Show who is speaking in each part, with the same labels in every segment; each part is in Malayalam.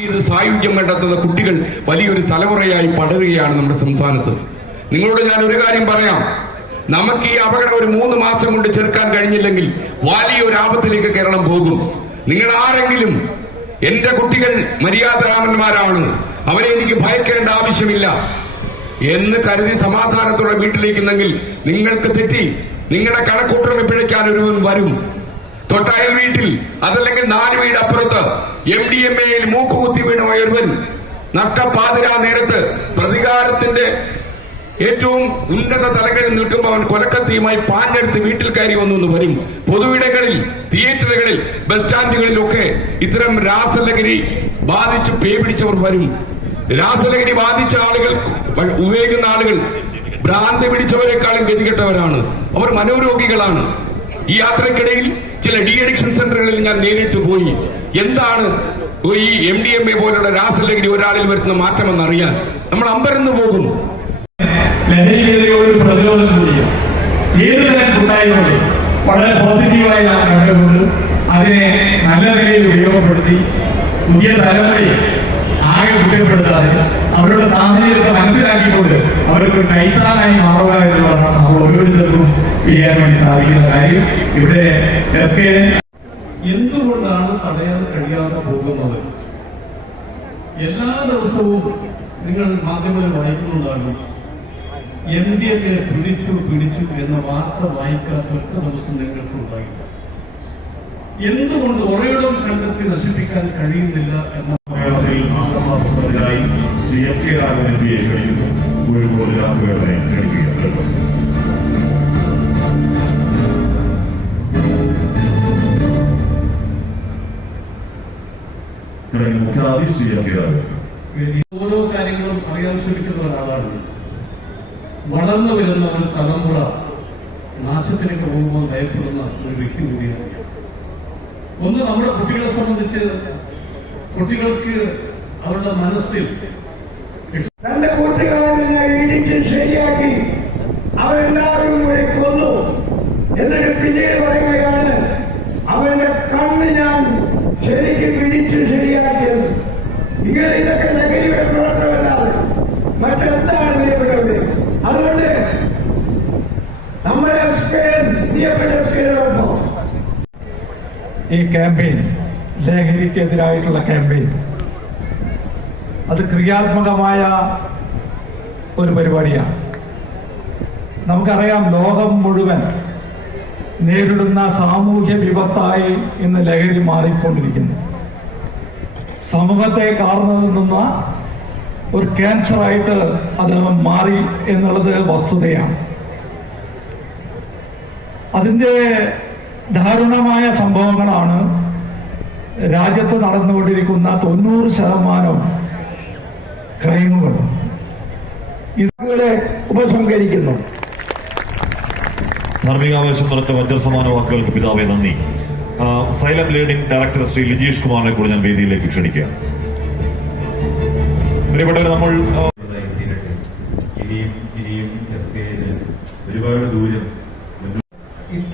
Speaker 1: ഇത് സായുജ്യം കണ്ടെത്തുന്ന കുട്ടികൾ വലിയൊരു തലമുറയായി പടരുകയാണ് നമ്മുടെ സംസ്ഥാനത്ത്. നിങ്ങളോട് ഞാൻ ഒരു കാര്യം പറയാം. നമുക്ക് ഈ അപകടം ഒരു മൂന്ന് മാസം കൊണ്ട് ചെറുക്കാൻ കഴിഞ്ഞില്ലെങ്കിൽ വലിയൊരു ആപത്തിലേക്ക് കേരളം പോകും. നിങ്ങൾ ആരെങ്കിലും എന്റെ കുട്ടികൾ മര്യാദരാമന്മാരാണ് അവരെ എനിക്ക് ഭയക്കേണ്ട ആവശ്യമില്ല. എന്ന് കരുതി സമാധാനത്തോടെ വീട്ടിലേക്ക് വീട്ടിലേക്കുന്നെങ്കിൽ നിങ്ങൾക്ക് തെറ്റി നിങ്ങളുടെ കണക്കൂട്ടറിൽ പിഴയ്ക്കാൻ ഒരുവൻ വരും. തൊട്ടയൽ വീട്ടിൽ അതല്ലെങ്കിൽ നാല് വീട് അപ്പുറത്ത്. എം ഡി എം എയിൽ മൂക്കുകുത്തി വീണ ഒരുവൻ നട്ടപ്പാതിരാ നേരത്ത് പ്രതികാരത്തിന്റെ ഏറ്റവും ഉന്നത തലങ്ങളിൽ നിൽക്കുമ്പോൾ അവൻ കൊലക്കത്തിയുമായി പാഞ്ഞെടുത്ത് വീട്ടിൽ കയറി വന്നു എന്ന് വരും. പൊതുവിടങ്ങളിൽ തിയേറ്ററുകളിൽ ബസ് സ്റ്റാൻഡുകളിലൊക്കെ ഇത്തരം രാസലഹരി ബാധിച്ച് പേ പിടിച്ചവർ വരും. രാസലഹരി ബാധിച്ച ആളുകൾ ഉപയോഗിക്കുന്ന ആളുകൾ ഭ്രാന്തി പിടിച്ചവരെക്കാളും ഗതികെട്ടവരാണ്. അവർ മനോരോഗികളാണ്. ഈ യാത്രക്കിടയിൽ ചില ഡി അഡിക്ഷൻ സെന്ററുകളിൽ ഞാൻ നേരിട്ട് പോയി. എന്താണ് ഈ എം ഡി എം എ പോലുള്ള രാസലഹരി ഒരാളിൽ വരുത്തുന്ന മാറ്റമെന്ന് അറിയാൻ നമ്മൾ അമ്പരന്ന് പോകും.
Speaker 2: ലഹരിക്കെതിരെ ഒരു പ്രതിരോധം കൂടിയാണ് ഏത് തരം കൂട്ടായ്മകളും വളരെ പോസിറ്റീവായി കണ്ടുകൊണ്ട് അതിനെ നല്ല നിലയിൽ ഉപയോഗപ്പെടുത്തി പുതിയ തലമുറയെ ആകെ കുറ്റപ്പെടുത്താതെ അവരുടെ സാഹചര്യത്തെ മനസ്സിലാക്കിക്കൊണ്ട് അവർക്ക് കൈത്താനായി മാറുക എന്നുള്ളതാണ് നമ്മൾ ഓരോരുത്തർക്കും ചെയ്യാൻ വേണ്ടി സാധിക്കുന്ന കാര്യം. ഇവിടെ എസ് കെ
Speaker 3: എന്തുകൊണ്ടാണ് തടയാൻ കഴിയാതെ പോകുന്നത് എല്ലാ ദിവസവും നിങ്ങൾ മാധ്യമങ്ങൾ വായിക്കുന്നുണ്ടാകും. എം ഡി എം പിടിച്ചു പിടിച്ചു എന്ന വാർത്ത വായിക്കാത്ത ഒറ്റ ദിവസം നിങ്ങൾക്ക് ഉണ്ടായില്ല എന്തുകൊണ്ട് ഒരേടം കണ്ടെത്തി നശിപ്പിക്കാൻ കഴിയുന്നില്ല എന്ന
Speaker 4: സമ്മേളനത്തിൽ ആശ്രമാസത്തിനായി Shri M K Raghavan M പിയെ ക്ഷണിക്കുന്നു കോഴിക്കോട് രാഘവേട്ടനെ ക്ഷണിക്കുകയാണ് തുടങ്ങി കെ രാഘവൻ
Speaker 3: ഓരോ കാര്യങ്ങളും അറിയാൻ ശ്രമിക്കുന്ന ഒരാളാണ്. വളർന്നു വരുന്ന ഒരു തലമുറ നാശത്തിലേക്ക് പോകുമ്പോൾ ഭയപ്പെടുന്ന ഒരു വ്യക്തി കൂടിയാണ് ഒന്ന് നമ്മുടെ കുട്ടികളെ സംബന്ധിച്ച് കുട്ടികൾക്ക് അവരുടെ മനസ്സിൽ
Speaker 2: ക്യാമ്പയിൻ ലഹരിക്കെതിരായിട്ടുള്ള ക്യാമ്പയിൻ അത് ക്രിയാത്മകമായ ഒരു പരിപാടിയാണ്. നമുക്കറിയാം ലോകം മുഴുവൻ നേരിടുന്ന സാമൂഹ്യ വിപത്തായി ഇന്ന് ലഹരി മാറിക്കൊണ്ടിരിക്കുന്നു. സമൂഹത്തെ കാർന്നത് നിന്ന ഒരു ക്യാൻസറായിട്ട് അത് മാറി എന്നുള്ളത് വസ്തുതയാണ്. അതിന്റെ ദാരുണമായ സംഭവങ്ങളാണ് രാജ്യത്ത് നടന്നുകൊണ്ടിരിക്കുന്ന തൊണ്ണൂറ് ശതമാനം ക്രൈമുകൾ.
Speaker 5: ഇതുകളെ ഉപസംഹരിക്കുന്നു.
Speaker 4: ധാർമ്മികാവേശം നിറച്ച വജ്രസമാന വാക്കുകൾക്ക് പിതാവെ നന്ദി. Xylem learning director Shri Lijeesh കുമാറിനെ കൂടി ഞാൻ വേദിയിലേക്ക് ക്ഷണിക്കുക പ്രിയപ്പെട്ടവർ നമ്മൾ
Speaker 6: ഇനിയും ഇനിയും ഒരുപാട് ദൂരം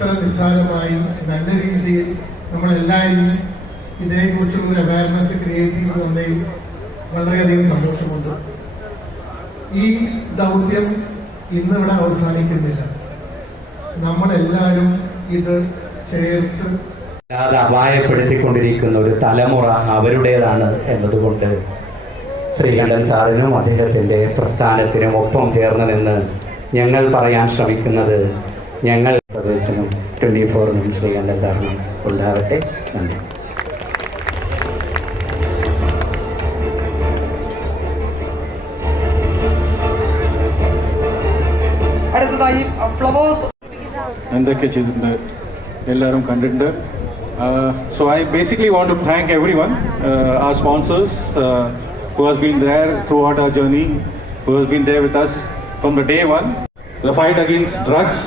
Speaker 7: ഇത്ര നിസ്സാരമായി നല്ല രീതിയിൽ നമ്മളെല്ലാവരും ഇതിനെക്കുറിച്ചുള്ള ഒരു അവയർനെസ് ക്രിയേറ്റ് ചെയ്ത് തന്നതിൽ വളരെയധികം സന്തോഷമുണ്ട്. ഈ ദൗത്യം ഇന്നിവിടെ അവസാനിക്കുന്നില്ല. നമ്മളെല്ലാവരും ഇത് ചേർത്ത്
Speaker 8: അല്ലാതെ അപായപ്പെടുത്തിക്കൊണ്ടിരിക്കുന്ന ഒരു തലമുറ അവരുടേതാണ് എന്നതുകൊണ്ട് ശ്രീകണ്ഠൻ സാറിനും അദ്ദേഹത്തിന്റെ പ്രസ്ഥാനത്തിനും ഒപ്പം ചേർന്ന് നിന്ന് ഞങ്ങൾ പറയാൻ ശ്രമിക്കുന്നത് ഞങ്ങൾ പ്രദേശനും ട്വന്റി ഫോറിനും നല്ല സാറിനും ഉണ്ടാവട്ടെ നന്ദി
Speaker 9: അടുത്തതായി ഫ്ലവേഴ്സ്
Speaker 6: എന്തൊക്കെ ചെയ്തിട്ടുണ്ട്? എല്ലാവരും കണ്ടിട്ടുണ്ട്. So I basically want to thank everyone uh sponsors who has been there throughout our journey who has been there with us from the day one the fight against drugs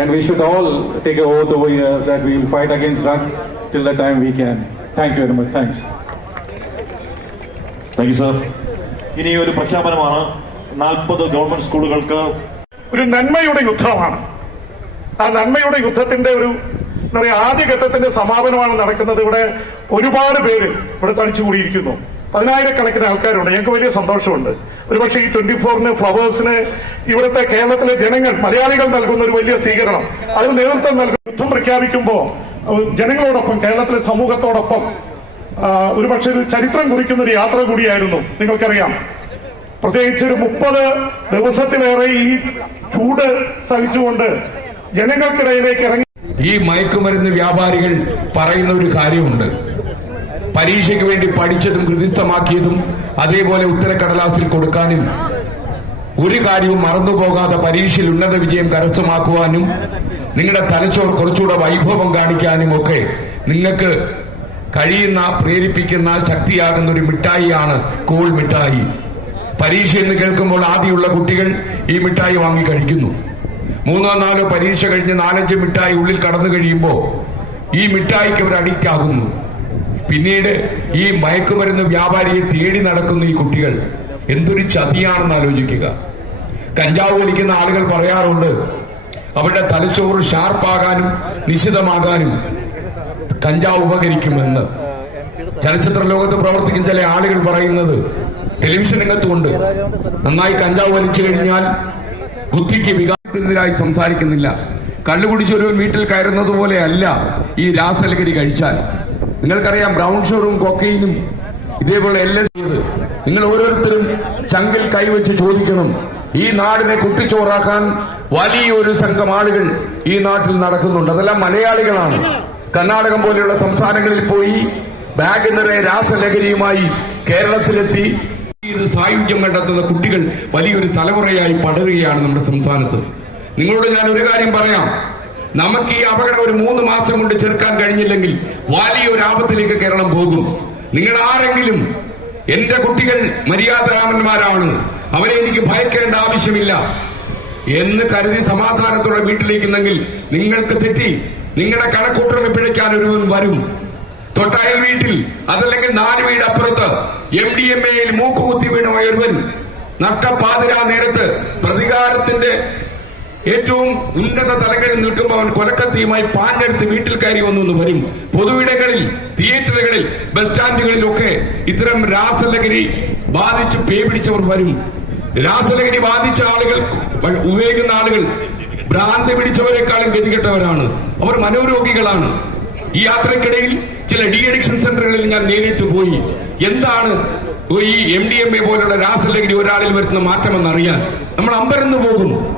Speaker 6: and we should all take a oath over here that we will fight against drug till the time we can thank you very much thanks
Speaker 4: thank you sir ഇനി ഒരു പ്രഖ്യാപനമാണ്. നാൽപ്പത് ഗവൺമെന്റ് സ്കൂളുകൾക്ക്
Speaker 10: ഒരു നന്മയുടെ യുദ്ധമാണ്. ആ നന്മയുടെ യുദ്ധത്തിന്റെ ഒരു എന്താ പറയുക ആദ്യഘട്ടത്തിന്റെ സമാപനമാണ് നടക്കുന്നത്. ഇവിടെ ഒരുപാട് പേര് ഇവിടെ തടിച്ചുകൂടിയിരിക്കുന്നു. പതിനായിരക്കണക്കിന് ആൾക്കാരുണ്ട്. ഞങ്ങൾക്ക് വലിയ സന്തോഷമുണ്ട്. ഒരുപക്ഷെ ഈ ട്വന്റി ഫോറിന് ഫ്ലവേഴ്സിന് ഇവിടുത്തെ കേരളത്തിലെ ജനങ്ങൾ മലയാളികൾ നൽകുന്ന ഒരു വലിയ സ്വീകരണം. അതിന് നേതൃത്വം നൽകുന്ന യുദ്ധം പ്രഖ്യാപിക്കുമ്പോൾ ജനങ്ങളോടൊപ്പം കേരളത്തിലെ സമൂഹത്തോടൊപ്പം ഒരുപക്ഷെ ഇത് ചരിത്രം കുറിക്കുന്ന ഒരു യാത്ര കൂടിയായിരുന്നു. നിങ്ങൾക്കറിയാം. പ്രത്യേകിച്ച് ഒരു മുപ്പത് ദിവസത്തിലേറെ ഈ ചൂട് സഹിച്ചുകൊണ്ട് ജനങ്ങൾക്കിടയിലേക്ക് ഇറങ്ങി
Speaker 1: ഈ മയക്കുമരുന്ന് വ്യാപാരികൾ പറയുന്ന ഒരു കാര്യമുണ്ട്. പരീക്ഷയ്ക്ക് വേണ്ടി പഠിച്ചതും ഹൃദിസ്ഥമാക്കിയതും അതേപോലെ ഉത്തരക്കടലാസിൽ കൊടുക്കാനും ഒരു കാര്യവും മറന്നുപോകാതെ പരീക്ഷയിൽ ഉന്നത വിജയം കരസ്ഥമാക്കുവാനും നിങ്ങളുടെ തലച്ചോറ് കുറച്ചുകൂടെ വൈഭവം കാണിക്കാനും ഒക്കെ നിങ്ങൾക്ക് കഴിയുന്ന പ്രേരിപ്പിക്കുന്ന ശക്തിയാകുന്ന ഒരു മിഠായിയാണ് കൂൾ മിഠായി. പരീക്ഷ എന്ന് കേൾക്കുമ്പോൾ ആദ്യമുള്ള കുട്ടികൾ ഈ മിഠായി വാങ്ങി കഴിക്കുന്നു. മൂന്നോ നാലോ പരീക്ഷ കഴിഞ്ഞ് നാലഞ്ച് മിഠായി ഉള്ളിൽ കടന്നു കഴിയുമ്പോൾ ഈ മിഠായിക്ക് അവർ അഡിക്റ്റ് ആകുന്നു. പിന്നീട് ഈ മയക്കുമരുന്ന് വ്യാപാരിയെ തേടി നടക്കുന്ന ഈ കുട്ടികൾ എന്തൊരു ചതിയാണെന്ന് ആലോചിക്കുക. കഞ്ചാവ് വലിക്കുന്ന ആളുകൾ പറയാറുണ്ട് അവരുടെ തലച്ചോറ് ഷാർപ്പാകാനും നിശിതമാകാനും കഞ്ചാവ് ഉപകരിക്കുമെന്ന്. ചലച്ചിത്ര ലോകത്ത് പ്രവർത്തിക്കുന്ന ചില ആളുകൾ പറയുന്നത് ടെലിവിഷൻ രംഗത്തുമുണ്ട്. നന്നായി കഞ്ചാവ് വലിച്ചു കഴിഞ്ഞാൽ ബുദ്ധിക്ക് വികാരത്തിനെതിരായി സംസാരിക്കുന്നില്ല. കള്ളുകുടിച്ചൊരു വീട്ടിൽ കയറുന്നത് പോലെയല്ല ഈ രാസലഹരി കഴിച്ചാൽ. നിങ്ങൾക്കറിയാം ബ്രൗൺ ഷുഗറും കൊക്കൈനും ഇതേപോലെ എൽ എസ് നിങ്ങൾ ഓരോരുത്തരും ചങ്കിൽ കൈവച്ച് ചോദിക്കണം ഈ നാടിനെ കുട്ടിച്ചോറാക്കാൻ വലിയൊരു സംഘം ആളുകൾ ഈ നാട്ടിൽ നടക്കുന്നുണ്ട്. അതെല്ലാം മലയാളികളാണ്. കർണാടകം പോലെയുള്ള സംസ്ഥാനങ്ങളിൽ പോയി ബാഗ് നിറയെ രാസലഹരിയുമായി കേരളത്തിലെത്തി ഇത് സായുജ്യം കണ്ടെത്തുന്ന കുട്ടികൾ വലിയൊരു തലമുറയായി പടരുകയാണ് നമ്മുടെ സംസ്ഥാനത്ത്. നിങ്ങളോട് ഞാൻ ഒരു കാര്യം പറയാം. നമുക്ക് ഈ അപകടം ഒരു മൂന്ന് മാസം കൊണ്ട് ചെറുക്കാൻ കഴിഞ്ഞില്ലെങ്കിൽ വലിയൊരു ആപത്തിലേക്ക് കേരളം പോകും. നിങ്ങൾ ആരെങ്കിലും എന്റെ കുട്ടികൾ മര്യാദരാമന്മാരാണ് അവരെ എനിക്ക് ഭയക്കേണ്ട ആവശ്യമില്ല. എന്ന് കരുതി സമാധാനത്തോടെ വീട്ടിലേക്കുന്നെങ്കിൽ നിങ്ങൾക്ക് തെറ്റി. നിങ്ങളുടെ കണക്കൂട്ടറിൽ പിഴയ്ക്കാൻ ഒരുവൻ വരും. തൊട്ടയൽ വീട്ടിൽ അതല്ലെങ്കിൽ നാല് വീട് അപ്പുറത്ത് എം ഡി എം എയിൽ മൂക്കുകുത്തി വീണ ഒരുവൻ. നട്ടപ്പാതിരാ നേരത്ത് പ്രതികാരത്തിന്റെ ഏറ്റവും ഉന്നത തലങ്ങളിൽ നിൽക്കുമ്പോൾ അവൻ കൊലക്കത്തിയുമായി പാഞ്ഞെടുത്ത് വീട്ടിൽ കയറി വന്നു വരും. പൊതുവിടങ്ങളിൽ തിയേറ്ററുകളിൽ ബസ് സ്റ്റാൻഡുകളിലൊക്കെ ഇത്തരം രാസലഹരി ബാധിച്ച് പേ പിടിച്ചവർ വരും. രാസലഹരി ബാധിച്ച ആളുകൾ ഉപയോഗിക്കുന്ന ആളുകൾ ഭ്രാന്തി പിടിച്ചവരെക്കാളും ഗതികെട്ടവരാണ്. അവർ മനോരോഗികളാണ്. ഈ യാത്രക്കിടയിൽ ചില ഡി അഡിക്ഷൻ സെന്ററുകളിൽ ഞാൻ നേരിട്ട് പോയി. എന്താണ് ഈ എം ഡി എം എ പോലുള്ള രാസലഹരി ഒരാളിൽ വരുത്തുന്ന മാറ്റമെന്നറിയാൻ. നമ്മൾ അമ്പരന്ന് പോകും.